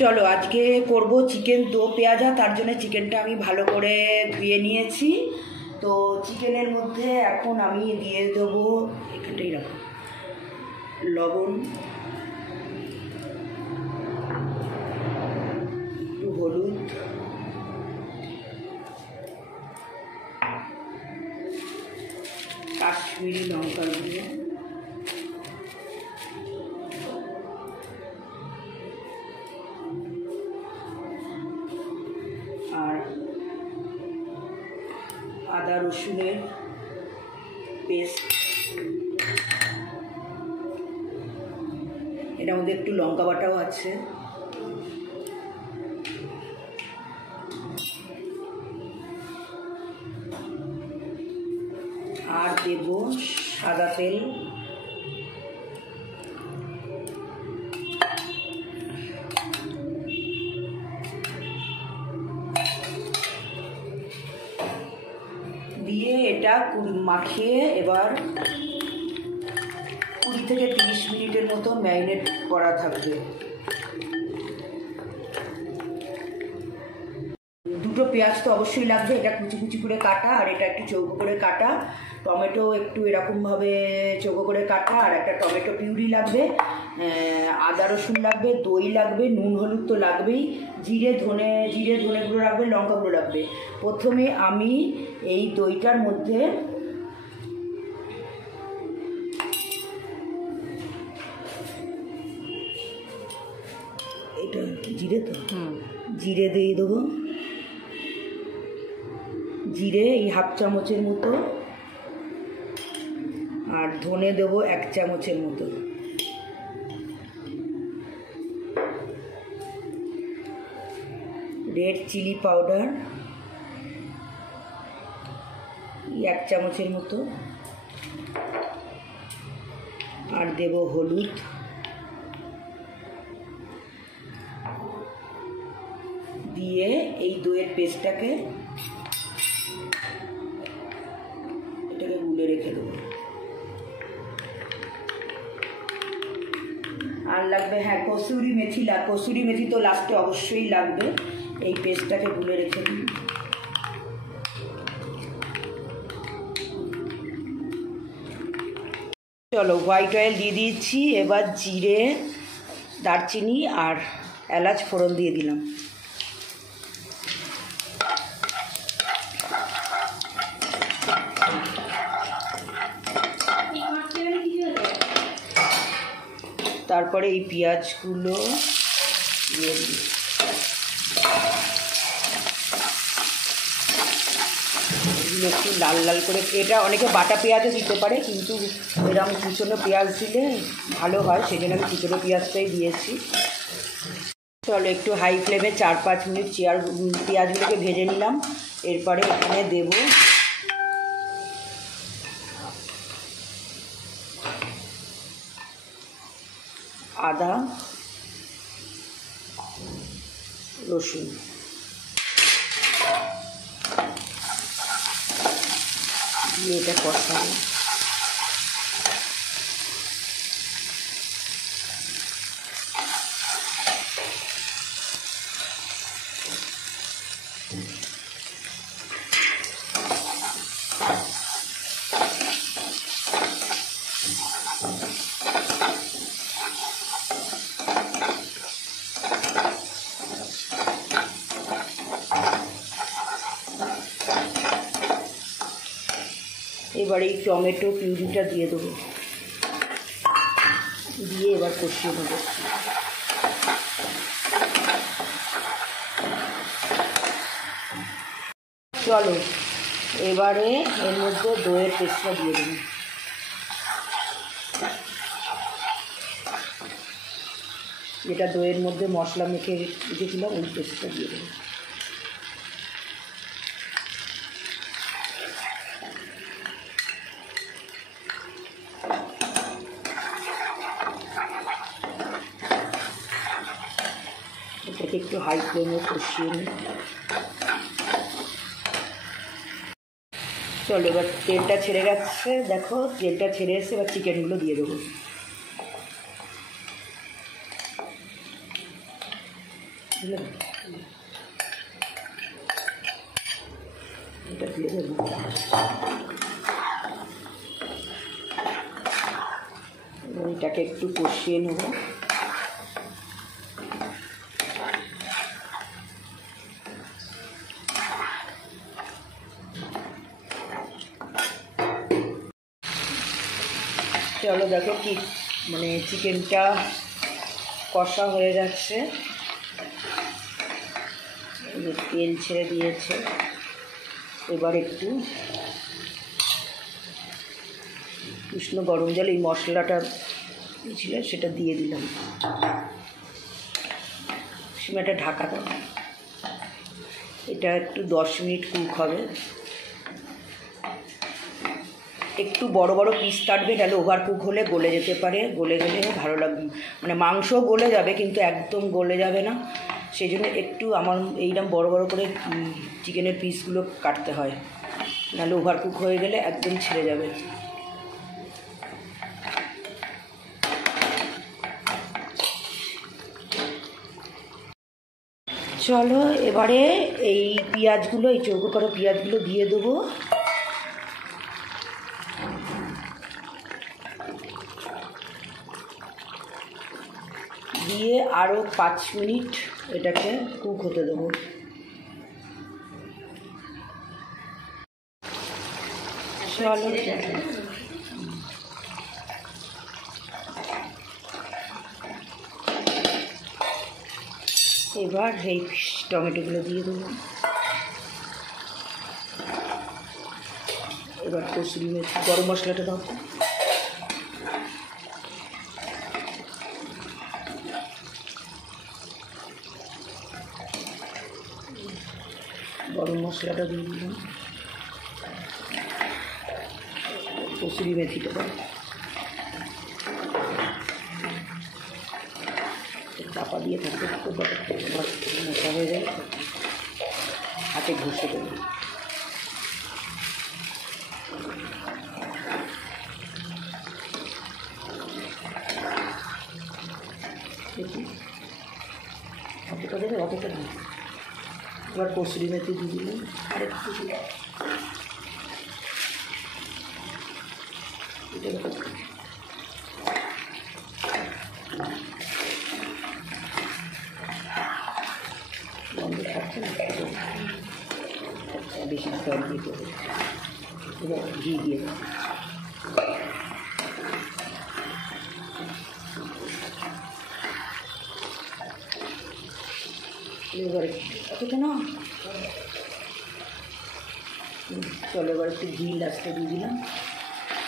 চলো আজকে করব চিকেন দো পেঁয়াজা। তার জন্য চিকেনটা আমি ভালো করে ধুয়ে নিয়েছি। তো চিকেনের মধ্যে এখন আমি দিয়ে দেবো, এখানটাই রাখো, লবণ, একটু হলুদ, কাশ্মীরি লঙ্কার গুঁড়ো, আর আদা রসুনের পেস্ট। এটার মধ্যে একটু লঙ্কা বাটাও আছে। আর দেব সাদা তেল, দিয়ে এটা মাখিয়ে এবার 20 থেকে 30 মিনিটের মতো ম্যারিনেট করা থাকবে। দুটো পেঁয়াজ তো অবশ্যই লাগবে, এটা কুচি কুচি করে কাটা আর এটা একটু চৌকো করে কাটা। টমেটো একটু এরকমভাবে চৌকো করে কাটা আর একটা টমেটো পিউরি লাগবে। আদা রসুন লাগবে, দই লাগবে, নুন হলুদ তো লাগবেই, জিরে ধনে গুঁড়ো লাগবে, লঙ্কা গুঁড়ো লাগবে। প্রথমে আমি এই দইটার মধ্যে এটা জিরে তো জিরে দিয়ে দেবো। জিরে এই হাফ চামচের মতো, আর ধনে দেবো 1 চামচের মতো। রেড চিলি পাউডার 1 চামচের মতো, আর দেব হলুদ, দিয়ে এই দইয়ের পেস্টটাকে গুলে রেখে দেবো। আর লাগবে কসুরি মেথি তো লাস্টে অবশ্যই লাগবে। এই পেস্টটাকে গুলে রেখে দিই। চলো হোয়াইট অয়েল দিয়ে দিয়েছি। এবার জিরে, দারচিনি আর এলাচ ফোড়ন দিয়ে দিলাম। তারপরে এই পেঁয়াজগুলো দিয়ে দিই। এগুলো একটু লাল লাল করে, এটা অনেকে বাটা পেঁয়াজও দিতে পারে, কিন্তু এরকম কুচনো পেঁয়াজ দিলে ভালো হয়, সেই জন্য আমি কুচনো পেঁয়াজটাই দিয়েছি। চলো একটু হাই ফ্লেমে 4-5 মিনিট পেঁয়াজগুলোকে ভেজে নিলাম। এরপরে এখানে দেব আদা রসুন, দিয়ে এটা কষাবো। এবার এই টমেটো পিউরিটা দিয়ে দেবো, দিয়ে এবার কষিয়ে নেবো। চলো এবারে এর মধ্যে দইয়ের পেস্টটা দিয়ে দেবো। যেটা দইয়ের মধ্যে মশলা মেখে রেখেছিলাম ওই পেস্টটা দিয়ে দেবো। এটাকে একটু হাই ফ্লেমে কষিয়ে নিই। চলো এবার তেলটা ছেড়ে গেছে, দেখো তেলটা ছেড়ে এসে এবার চিকেনগুলো দিয়ে দেবো। এটা দিয়ে দেবো। এটাকে একটু কষিয়ে নেব। চলো দেখো কি মানে চিকেনটা কষা হয়ে যাচ্ছে, তেল ছেড়ে দিয়েছে। এবার একটু উষ্ণ গরম জল এই মশলাটা ছিল সেটা দিয়ে দিলাম। সিমাটা ঢাকা দাও। এটা একটু 10 মিনিট কুক হবে। একটু বড় বড় পিস কাটবে, তাহলে ওভার কুক হলে গলে যেতে পারে। গলে গেলে ভালো লাগবে, মানে মাংস গলে যাবে কিন্তু একদম গলে যাবে না। সেই জন্য একটু আমার এইরকম বড় বড় করে চিকেনের পিসগুলো কাটতে হয়, নাহলে ওভার কুক হয়ে গেলে একদম ছেড়ে যাবে। চলো এবারে এই পেঁয়াজগুলো, এই চৌকো করা পেঁয়াজগুলো দিয়ে দেবো। দিয়ে আরও 5 মিনিট এটাকে কুক হতে দেবো। চলো এবার এই টমেটোগুলো দিয়ে দেবো। এবার কসুরি মেথি, গরম মশলাটা দাও। গরম মশলাটা দিয়ে দিলাম, কসুরি মেথিটা দাও। চাপা দিয়ে থাকতে থাকতে মশা হয়ে যায়, হাতে ঘষে দেবে। অতটা দেবে, অতটা দিই। এবার কসুরি মেথি দিয়ে দিলাম, আরেকটু দিলাম। গন্ধ থাকছে না, বেশি জল দিতে হবে। এবার ঘি দিয়ে দেবো। এবারে অতটা না, চলো এবার একটু ঘি লাস্টে দিয়ে দিলাম।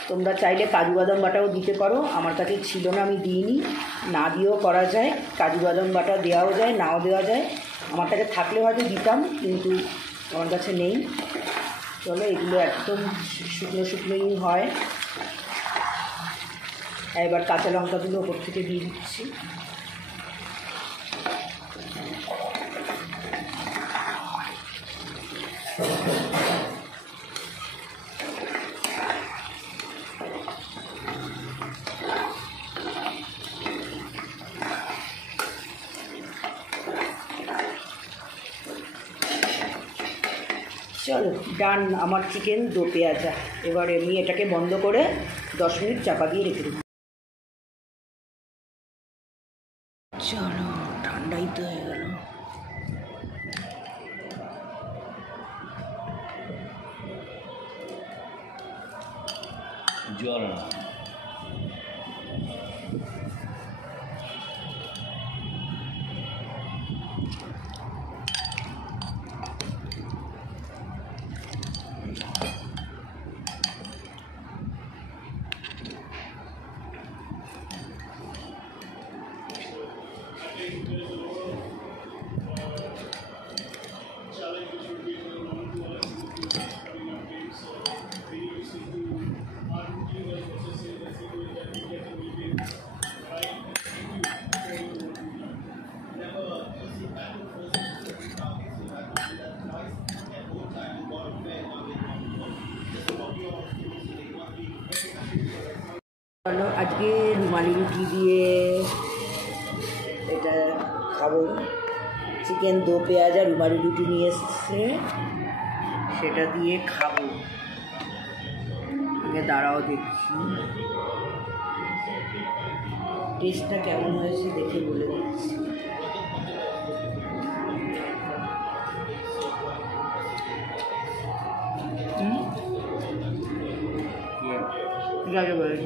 তোমরা চাইলে কাজু বাদাম বাটাও দিতে পারো, আমার কাছে ছিল না আমি দিইনি। না দিয়েও করা যায়, কাজু বাদাম বাটা দেওয়াও যায়, নাও দেওয়া যায়। আমার কাছে থাকলে হয়তো দিতাম, কিন্তু আমার কাছে নেই। চলো এগুলো একদম শুকনো শুকনোই হয়। এবার কাঁচা লঙ্কাগুলো ওপর থেকে দিয়ে দিচ্ছি। চলো ডান আমার চিকেন দো পেঁয়াজা। এবার আমি এটাকে বন্ধ করে 10 মিনিট চাপা দিয়ে রেখে দেবো। চলো ঠান্ডাই তো হয়ে গেল। জল চলো আজকে রুমালি রুটি দিয়ে এটা খাবো। চিকেন দো পেঁয়াজ আর রুমালি রুটি নিয়ে এসছে, সেটা দিয়ে খাবো। দাঁড়াও দেখছি টেস্টটা কেমন হয়েছে, দেখে বলে দিচ্ছি। ঠিক আছে বলে